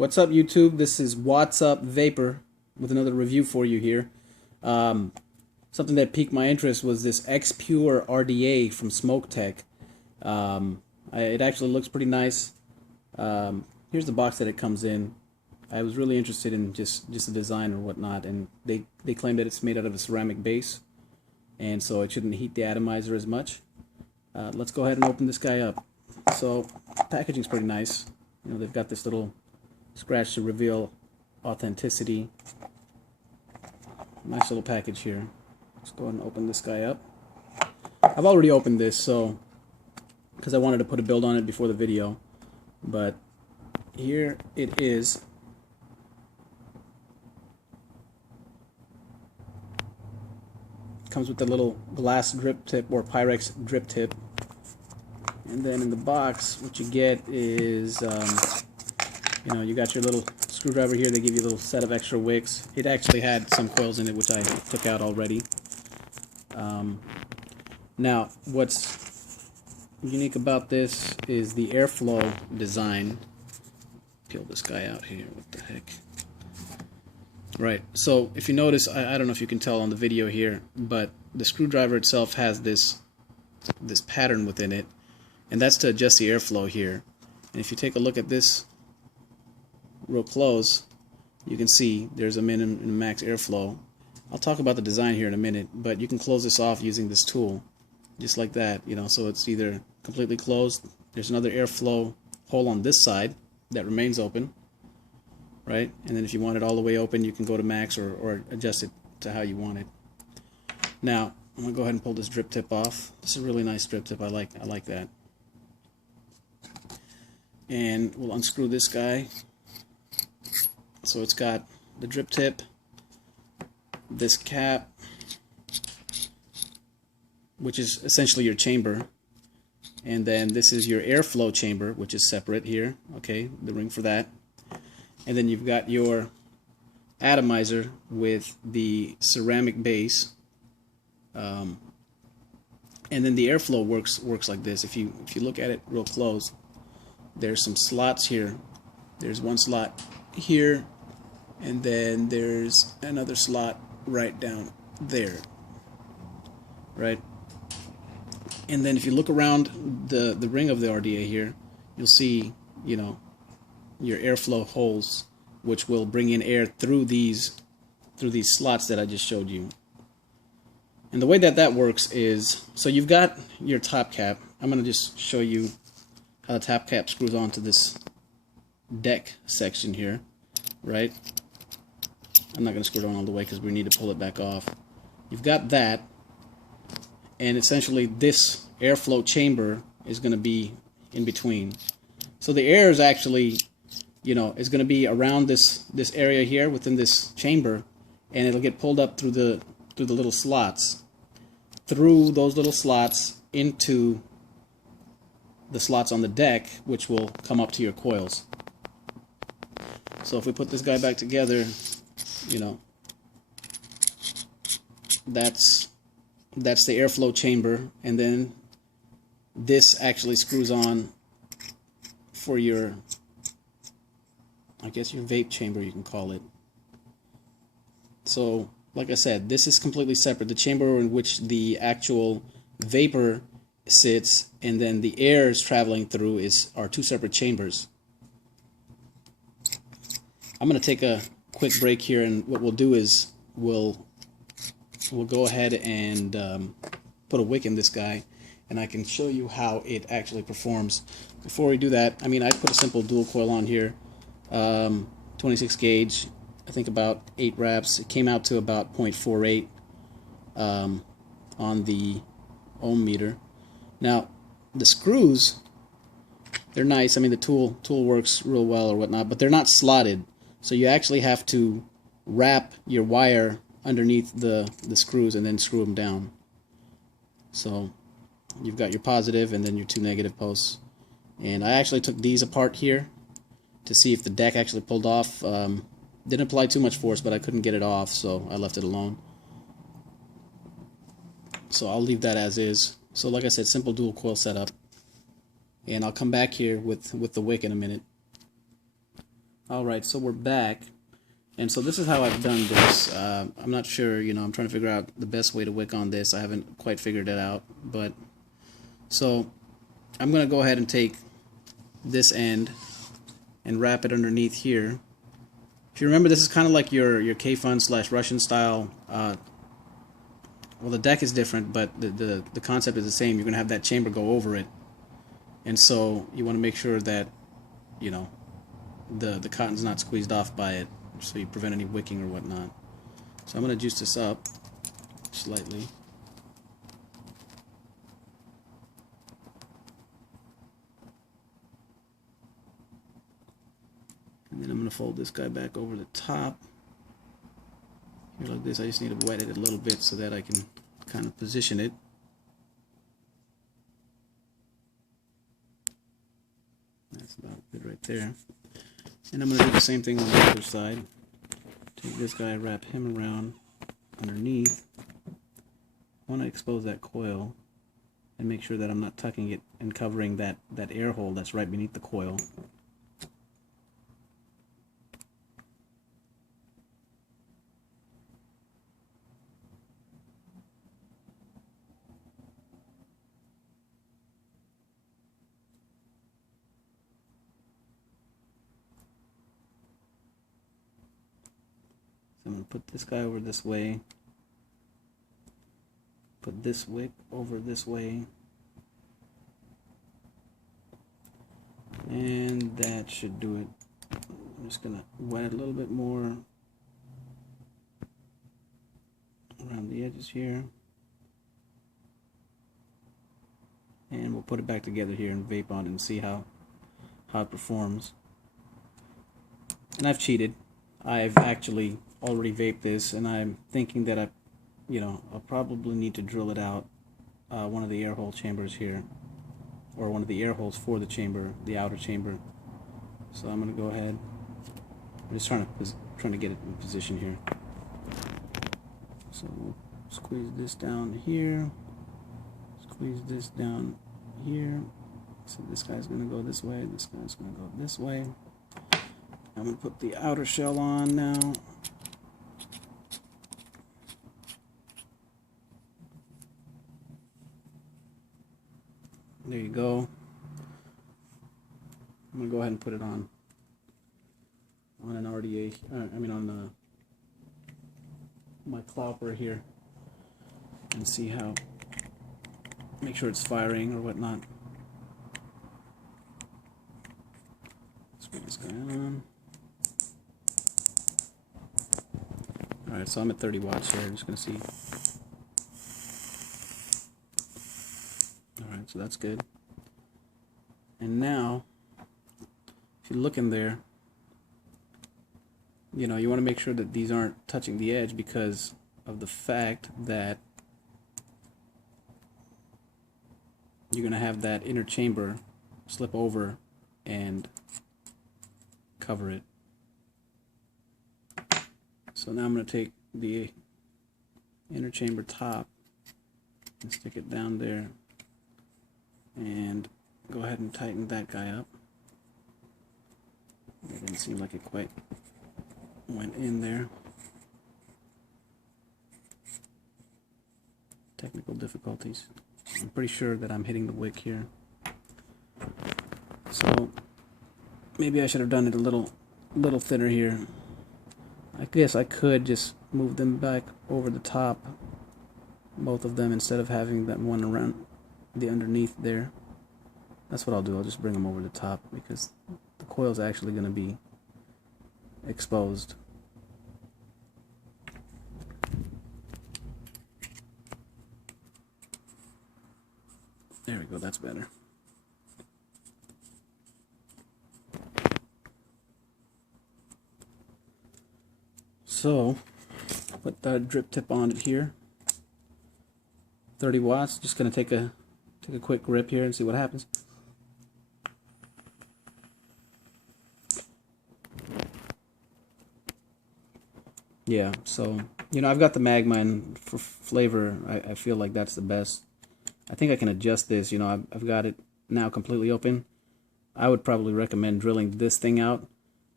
What's up, YouTube? This is What's Up Vapor with another review for you here. Something that piqued my interest was this XPure RDA from Smok Tech. It actually looks pretty nice. Here's the box that it comes in. I was really interested in just the design or whatnot, and they claim that it's made out of a ceramic base, and so it shouldn't heat the atomizer as much. Let's go ahead and open this guy up. So packaging's pretty nice. You know, they've got this little scratch to reveal authenticity. Nice little package here. Let's go ahead and open this guy up. I've already opened this, so because I wanted to put a build on it before the video, but here it is. Comes with the little glass drip tip or Pyrex drip tip, and then in the box what you get is you got your little screwdriver here. They give you a little set of extra wicks. It actually had some coils in it which I took out already. Now what's unique about this is the airflow design. Peel this guy out here. What the heck? Right, so if you notice, I don't know if you can tell on the video here, but the screwdriver itself has this pattern within it, and that's to adjust the airflow here. And if you take a look at this real close, you can see there's a min and a max airflow. I'll talk about the design here in a minute, but you can close this off using this tool, just like that, so it's either completely closed. There's another airflow hole on this side that remains open. Right, and then if you want it all the way open, you can go to max or adjust it to how you want it. Now I'm gonna go ahead and pull this drip tip off. This is a really nice drip tip. I like that. And we'll unscrew this guy. So it's got the drip tip, this cap, which is essentially your chamber, and then this is your airflow chamber, which is separate here. Okay, the ring for that. And then you've got your atomizer with the ceramic base, and then the airflow works like this. If you look at it real close, there's some slots here. There's one slot here, and then there's another slot right down there. Right, and then if you look around the ring of the RDA here, you'll see your airflow holes, which will bring in air through these slots that I just showed you. And the way that works is, so you've got your top cap. I'm going to just show you how the top cap screws onto this deck section here, right? I'm not going to screw it on all the way because we need to pull it back off. You've got that, and essentially this airflow chamber is going to be in between. So the air is actually is going to be around this area here within this chamber, and it'll get pulled up through the little slots, through those little slots into the slots on the deck, which will come up to your coils. So if we put this guy back together, that's the airflow chamber, and then this actually screws on for your, I guess, your vape chamber, you can call it. So, like I said, this is completely separate. The chamber in which the actual vapor sits and then the air is traveling through are two separate chambers. I'm going to take a quick break here, and what we'll do is we'll go ahead and put a wick in this guy, and I can show you how it actually performs. Before we do that, I put a simple dual coil on here. 26 gauge, I think about 8 wraps. It came out to about 0.48 on the ohm meter. Now the screws, they're nice. The tool works real well or whatnot, but they're not slotted, so you actually have to wrap your wire underneath the screws and then screw them down. So you've got your positive and then your two negative posts, and I actually took these apart here to see if the deck actually pulled off. Didn't apply too much force, but I couldn't get it off, so I left it alone. So I'll leave that as is. So like I said, simple dual coil setup. And I'll come back here with the wick in a minute. Alright, so we're back. And so this is how I've done this. I'm not sure, you know, I'm trying to figure out the best way to wick on this. I haven't quite figured it out. But so I'm going to go ahead and take this end and wrap it underneath here. If you remember, this is kind of like your K-Fun / Russian style. Well, the deck is different, but the concept is the same. You're going to have that chamber go over it. And so you want to make sure that, you know, the cotton's not squeezed off by it, so you prevent any wicking or whatnot. So I'm going to juice this up slightly. And then I'm going to fold this guy back over the top. Here like this. I just need to wet it a little bit so that I can kind of position it. That's about good right there. And I'm going to do the same thing on the other side. Take this guy, wrap him around underneath. I want to expose that coil and make sure that I'm not tucking it and covering that air hole that's right beneath the coil. I'm going to put this guy over this way, put this wick over this way, and that should do it. I'm just going to wet it a little bit more around the edges here, and we'll put it back together here and vape on it and see how it performs. And I've cheated. I've actually already vaped this, and I'm thinking that I'll probably need to drill it out, one of the air hole chambers here, or one of the air holes for the chamber, the outer chamber. So I'm going to go ahead. I'm just trying to get it in position here. So we'll squeeze this down here, squeeze this down here. So this guy's going to go this way, this guy's going to go this way. I'm going to put the outer shell on now. There you go. I'm going to go ahead and put it on an RDA, on my clopper here, and see how, make sure it's firing or whatnot. Let's put this guy on. Alright, so I'm at 30 watts here. I'm just going to see. Alright, so that's good. And now, if you look in there, you know, you want to make sure that these aren't touching the edge because of the fact that you're going to have that inner chamber slip over and cover it. So now I'm going to take the inner chamber top and stick it down there and go ahead and tighten that guy up. It didn't seem like it quite went in there. Technical difficulties. I'm pretty sure that I'm hitting the wick here. So maybe I should have done it a little thinner here. I guess I could just move them back over the top, both of them, instead of having that one around the underneath there. That's what I'll do. I'll just bring them over the top because the coil's actually going to be exposed. There we go, that's better. So, put the drip tip on it here. 30 watts. Just gonna take a quick grip here and see what happens. Yeah, so you know, I've got the magma, and for flavor, I feel like that's the best. I think I can adjust this. You know, I've got it now completely open. I would probably recommend drilling this thing out,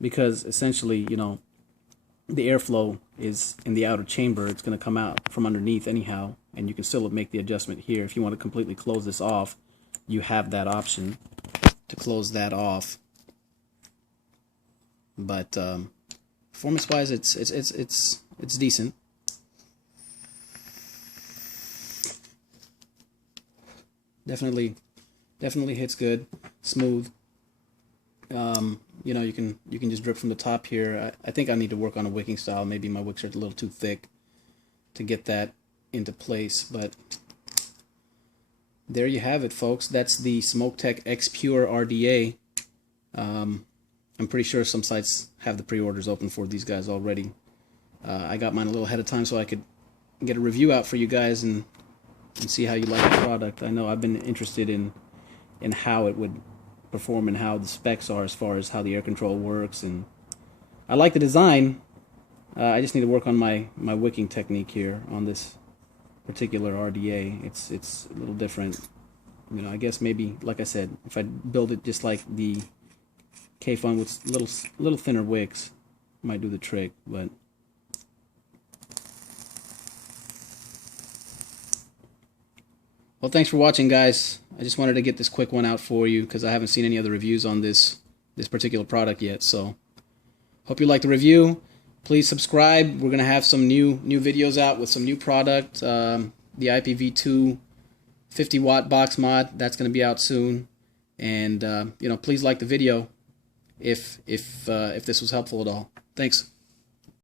because essentially, you know, the airflow is in the outer chamber. It's going to come out from underneath anyhow, and you can still make the adjustment here. If you want to completely close this off, you have that option to close that off. But performance-wise, it's decent. Definitely hits good, smooth. You know, you can just drip from the top here. I think I need to work on a wicking style. Maybe my wicks are a little too thick to get that into place. But there you have it, folks. That's the Smok XPure RDA. I'm pretty sure some sites have the pre-orders open for these guys already. I got mine a little ahead of time so I could get a review out for you guys and see how you like the product. I know I've been interested in how it would perform and how the specs are as far as how the air control works, and I like the design. I just need to work on my wicking technique here on this particular RDA. It's a little different. You know, I guess maybe, like I said, if I build it just like the K-Fun with little thinner wicks, might do the trick. But well, thanks for watching, guys. I just wanted to get this quick one out for you because I haven't seen any other reviews on this particular product yet. So hope you liked the review. Please subscribe. We're gonna have some new videos out with some new product. The IPv2 50-watt box mod, that's gonna be out soon. And you know, please like the video if this was helpful at all. Thanks.